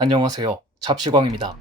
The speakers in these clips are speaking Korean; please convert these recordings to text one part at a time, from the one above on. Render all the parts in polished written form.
안녕하세요. 잡시광입니다.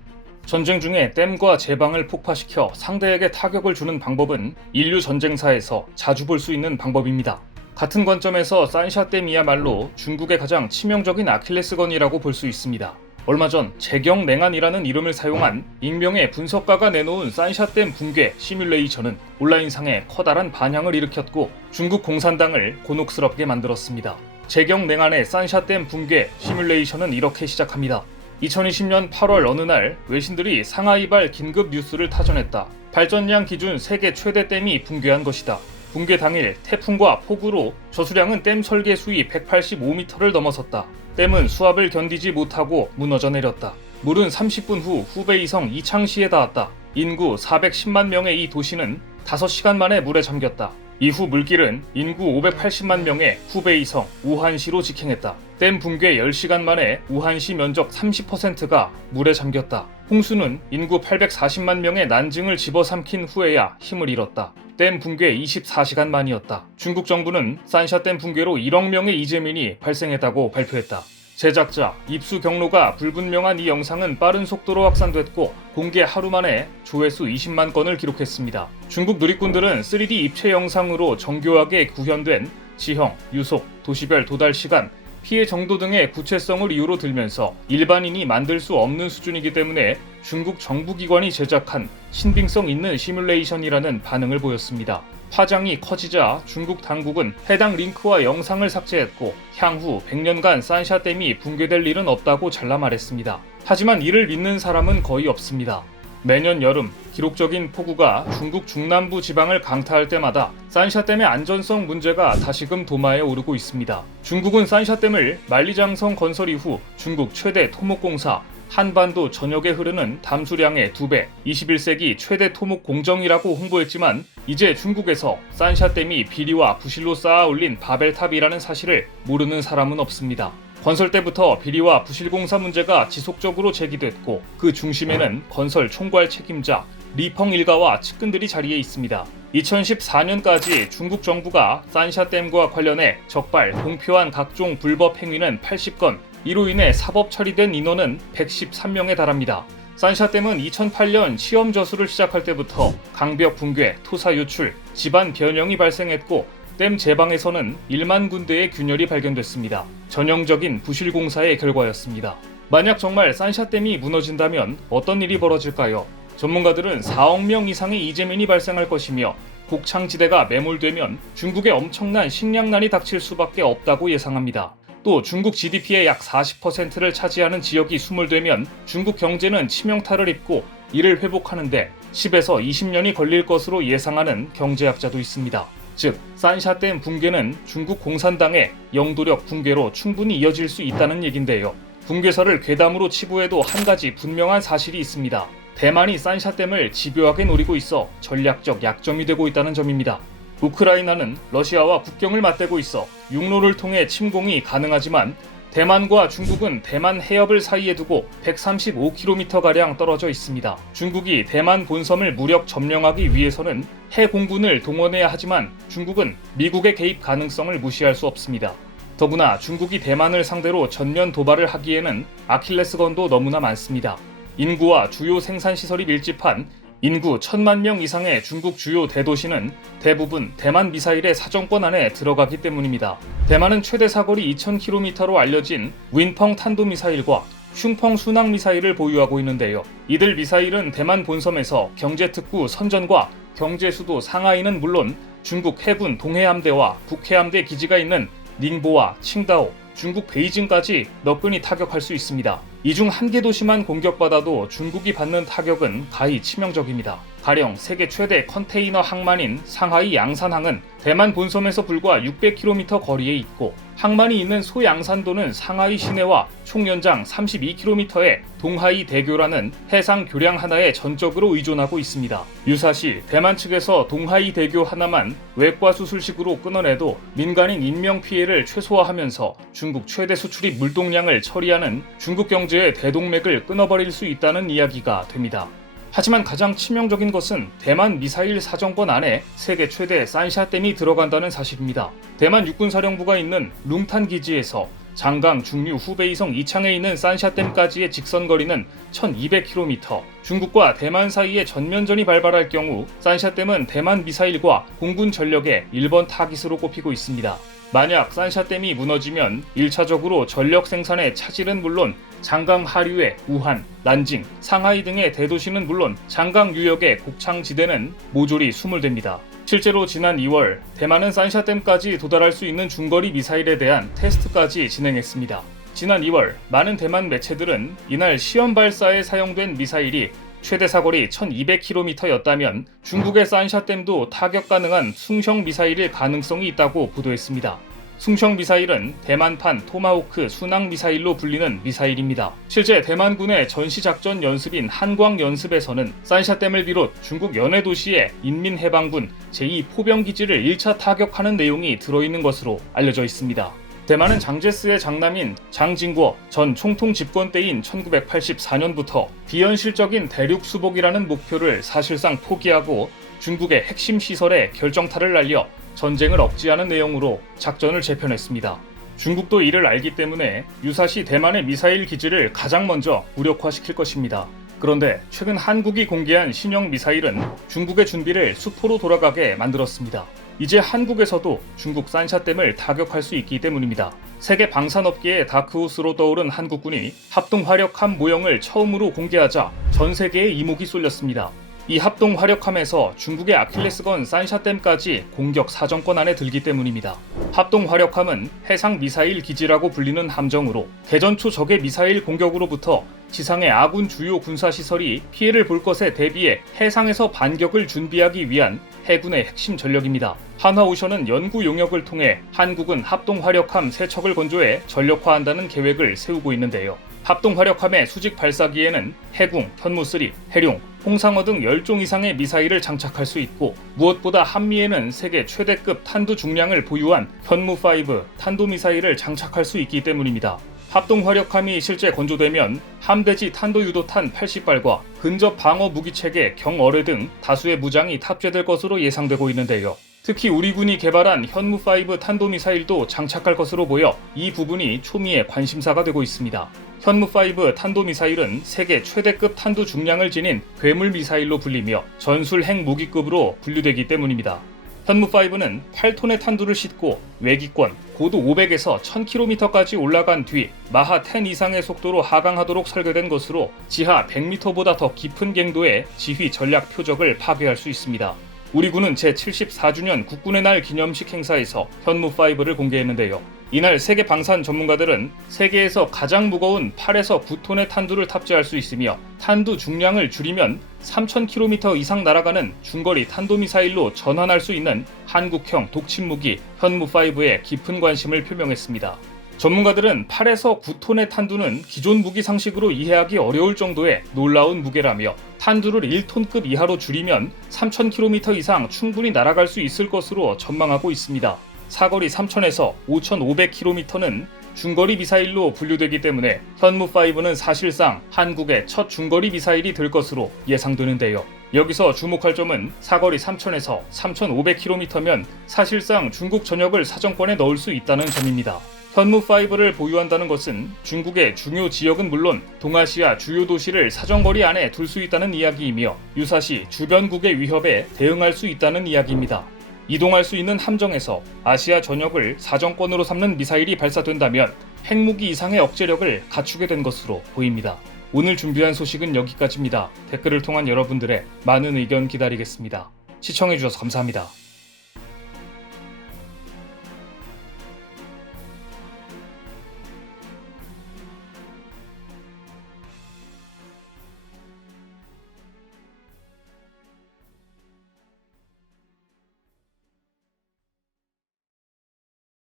전쟁 중에 댐과 제방을 폭파시켜 상대에게 타격을 주는 방법은 인류 전쟁사에서 자주 볼 수 있는 방법입니다. 같은 관점에서 산샤댐이야말로 중국의 가장 치명적인 아킬레스건이라고 볼 수 있습니다. 얼마 전 재경냉한이라는 이름을 사용한 익명의 분석가가 내놓은 산샤댐 붕괴 시뮬레이션은 온라인상에 커다란 반향을 일으켰고 중국 공산당을 곤혹스럽게 만들었습니다. 재경냉한의 산샤댐 붕괴 시뮬레이션은 이렇게 시작합니다. 2020년 8월 어느 날 외신들이 상하이발 긴급 뉴스를 타전했다. 발전량 기준 세계 최대 댐이 붕괴한 것이다. 붕괴 당일 태풍과 폭우로 저수량은 댐 설계 수위 185m를 넘어섰다. 댐은 수압을 견디지 못하고 무너져 내렸다. 물은 30분 후 후베이성 이창시에 닿았다. 인구 410만 명의 이 도시는 5시간 만에 물에 잠겼다. 이후 물길은 인구 580만 명의 후베이성 우한시로 직행했다. 댐 붕괴 10시간 만에 우한시 면적 30%가 물에 잠겼다. 홍수는 인구 840만 명의 난징을 집어삼킨 후에야 힘을 잃었다. 댐 붕괴 24시간 만이었다. 중국 정부는 산샤댐 붕괴로 1억 명의 이재민이 발생했다고 발표했다. 제작자 입수 경로가 불분명한 이 영상은 빠른 속도로 확산됐고 공개 하루 만에 조회수 20만 건을 기록했습니다. 중국 누리꾼들은 3D 입체 영상으로 정교하게 구현된 지형, 유속, 도시별 도달 시간, 피해 정도 등의 구체성을 이유로 들면서 일반인이 만들 수 없는 수준이기 때문에 중국 정부기관이 제작한 신빙성 있는 시뮬레이션이라는 반응을 보였습니다. 파장이 커지자 중국 당국은 해당 링크와 영상을 삭제했고 향후 100년간 산샤댐이 붕괴될 일은 없다고 잘라 말했습니다. 하지만 이를 믿는 사람은 거의 없습니다. 매년 여름 기록적인 폭우가 중국 중남부 지방을 강타할 때마다 산샤댐의 안전성 문제가 다시금 도마에 오르고 있습니다. 중국은 산샤댐을 만리장성 건설 이후 중국 최대 토목공사, 한반도 전역에 흐르는 담수량의 2배, 21세기 최대 토목 공정이라고 홍보했지만 이제 중국에서 산샤댐이 비리와 부실로 쌓아 올린 바벨탑이라는 사실을 모르는 사람은 없습니다. 건설 때부터 비리와 부실 공사 문제가 지속적으로 제기됐고 그 중심에는 건설 총괄 책임자 리펑 일가와 측근들이 자리해 있습니다. 2014년까지 중국 정부가 산샤댐과 관련해 적발, 공표한 각종 불법 행위는 80건, 이로 인해 사법 처리된 인원은 113명에 달합니다. 산샤댐은 2008년 시험 저수를 시작할 때부터 강벽 붕괴, 토사 유출, 집안 변형이 발생했고 댐 제방에서는 1만 군데의 균열이 발견됐습니다. 전형적인 부실 공사의 결과였습니다. 만약 정말 산샤댐이 무너진다면 어떤 일이 벌어질까요? 전문가들은 4억 명 이상의 이재민이 발생할 것이며 곡창지대가 매몰되면 중국에 엄청난 식량난이 닥칠 수밖에 없다고 예상합니다. 또 중국 GDP의 약 40%를 차지하는 지역이 수몰되면 중국 경제는 치명타를 입고 이를 회복하는데 10에서 20년이 걸릴 것으로 예상하는 경제학자도 있습니다. 즉, 산샤댐 붕괴는 중국 공산당의 영도력 붕괴로 충분히 이어질 수 있다는 얘긴데요. 붕괴설을 괴담으로 치부해도 한 가지 분명한 사실이 있습니다. 대만이 산샤댐을 집요하게 노리고 있어 전략적 약점이 되고 있다는 점입니다. 우크라이나는 러시아와 국경을 맞대고 있어 육로를 통해 침공이 가능하지만 대만과 중국은 대만 해협을 사이에 두고 135km가량 떨어져 있습니다. 중국이 대만 본섬을 무력 점령하기 위해서는 해공군을 동원해야 하지만 중국은 미국의 개입 가능성을 무시할 수 없습니다. 더구나 중국이 대만을 상대로 전면 도발을 하기에는 아킬레스건도 너무나 많습니다. 인구와 주요 생산시설이 밀집한 인구 1000만 명 이상의 중국 주요 대도시는 대부분 대만 미사일의 사정권 안에 들어가기 때문입니다. 대만은 최대 사거리 2000km로 알려진 윈펑 탄도미사일과 슝펑 순항미사일을 보유하고 있는데요. 이들 미사일은 대만 본섬에서 경제특구 선전과 경제수도 상하이는 물론 중국 해군 동해함대와 북해함대 기지가 있는 닝보와 칭다오, 중국 베이징까지 너끈히 타격할 수 있습니다. 이 중 한 개 도시만 공격받아도 중국이 받는 타격은 가히 치명적입니다. 가령 세계 최대 컨테이너 항만인 상하이 양산항은 대만 본섬에서 불과 600km 거리에 있고 항만이 있는 소양산도는 상하이 시내와 총 연장 32km의 동하이 대교라는 해상 교량 하나에 전적으로 의존하고 있습니다. 유사시 대만 측에서 동하이 대교 하나만 외과 수술식으로 끊어내도 민간인 인명피해를 최소화하면서 중국 최대 수출입 물동량을 처리하는 중국 경제의 대동맥을 끊어버릴 수 있다는 이야기가 됩니다. 하지만 가장 치명적인 것은 대만 미사일 사정권 안에 세계 최대 산샤댐이 들어간다는 사실입니다. 대만 육군사령부가 있는 룽탄 기지에서 장강 중류 후베이성 이창에 있는 산샤댐까지의 직선거리는 1200km, 중국과 대만 사이에 전면전이 발발할 경우 산샤댐은 대만 미사일과 공군 전력의 1번 타깃으로 꼽히고 있습니다. 만약 산샤댐이 무너지면 1차적으로 전력 생산의 차질은 물론 장강 하류의 우한, 난징, 상하이 등의 대도시는 물론 장강 유역의 곡창지대는 모조리 수몰됩니다. 실제로 지난 2월 대만은 산샤댐까지 도달할 수 있는 중거리 미사일에 대한 테스트까지 진행했습니다. 지난 2월 많은 대만 매체들은 이날 시험 발사에 사용된 미사일이 최대 사거리 1200km였다면 중국의 산샤댐도 타격 가능한 숭성 미사일일 가능성이 있다고 보도했습니다. 숭성 미사일은 대만판 토마호크 순항 미사일로 불리는 미사일입니다. 실제 대만군의 전시작전 연습인 한광 연습에서는 산샤댐을 비롯 중국 연해 도시의 인민해방군 제2포병기지를 1차 타격하는 내용이 들어있는 것으로 알려져 있습니다. 대만은 장제스의 장남인 장징궈 전 총통 집권 때인 1984년부터 비현실적인 대륙 수복이라는 목표를 사실상 포기하고 중국의 핵심 시설에 결정타를 날려 전쟁을 억제하는 내용으로 작전을 재편했습니다. 중국도 이를 알기 때문에 유사시 대만의 미사일 기지를 가장 먼저 무력화시킬 것입니다. 그런데 최근 한국이 공개한 신형 미사일은 중국의 준비를 수포로 돌아가게 만들었습니다. 이제 한국에서도 중국 산샤댐을 타격할 수 있기 때문입니다. 세계 방산업계의 다크호스로 떠오른 한국군이 합동화력함 모형을 처음으로 공개하자 전 세계에 이목이 쏠렸습니다. 이 합동화력함에서 중국의 아킬레스건 산샤댐까지 공격 사정권 안에 들기 때문입니다. 합동화력함은 해상미사일 기지라고 불리는 함정으로 개전 초 적의 미사일 공격으로부터 지상의 아군 주요 군사시설이 피해를 볼 것에 대비해 해상에서 반격을 준비하기 위한 해군의 핵심 전력입니다. 한화오션은 연구 용역을 통해 한국은 합동화력함 3척을 건조해 전력화한다는 계획을 세우고 있는데요. 합동화력함의 수직 발사기에는 해궁, 현무3, 해룡, 홍상어 등 10종 이상의 미사일을 장착할 수 있고 무엇보다 한미에는 세계 최대급 탄두 중량을 보유한 현무5 탄도미사일을 장착할 수 있기 때문입니다. 합동화력함이 실제 건조되면 함대지 탄도유도탄 80발과 근접 방어 무기체계 경어뢰 등 다수의 무장이 탑재될 것으로 예상되고 있는데요. 특히 우리 군이 개발한 현무5 탄도미사일도 장착할 것으로 보여 이 부분이 초미의 관심사가 되고 있습니다. 현무5 탄도미사일은 세계 최대급 탄두 중량을 지닌 괴물 미사일로 불리며 전술 핵무기급으로 분류되기 때문입니다. 현무5는 8톤의 탄두를 싣고 외기권 고도 500에서 1000km까지 올라간 뒤 마하 10 이상의 속도로 하강하도록 설계된 것으로 지하 100m보다 더 깊은 갱도의 지휘 전략 표적을 파괴할 수 있습니다. 우리 군은 제74주년 국군의 날 기념식 행사에서 현무5를 공개했는데요. 이날 세계 방산 전문가들은 세계에서 가장 무거운 8에서 9톤의 탄두를 탑재할 수 있으며 탄두 중량을 줄이면 3000km 이상 날아가는 중거리 탄도미사일로 전환할 수 있는 한국형 독침무기 현무5에 깊은 관심을 표명했습니다. 전문가들은 8에서 9톤의 탄두는 기존 무기 상식으로 이해하기 어려울 정도의 놀라운 무게라며 탄두를 1톤급 이하로 줄이면 3000km 이상 충분히 날아갈 수 있을 것으로 전망하고 있습니다. 사거리 3000에서 5500km는 중거리 미사일로 분류되기 때문에 현무5는 사실상 한국의 첫 중거리 미사일이 될 것으로 예상되는데요. 여기서 주목할 점은 사거리 3000에서 3500km면 사실상 중국 전역을 사정권에 넣을 수 있다는 점입니다. 현무5를 보유한다는 것은 중국의 중요 지역은 물론 동아시아 주요 도시를 사정거리 안에 둘 수 있다는 이야기이며 유사시 주변국의 위협에 대응할 수 있다는 이야기입니다. 이동할 수 있는 함정에서 아시아 전역을 사정권으로 삼는 미사일이 발사된다면 핵무기 이상의 억제력을 갖추게 된 것으로 보입니다. 오늘 준비한 소식은 여기까지입니다. 댓글을 통한 여러분들의 많은 의견 기다리겠습니다. 시청해주셔서 감사합니다.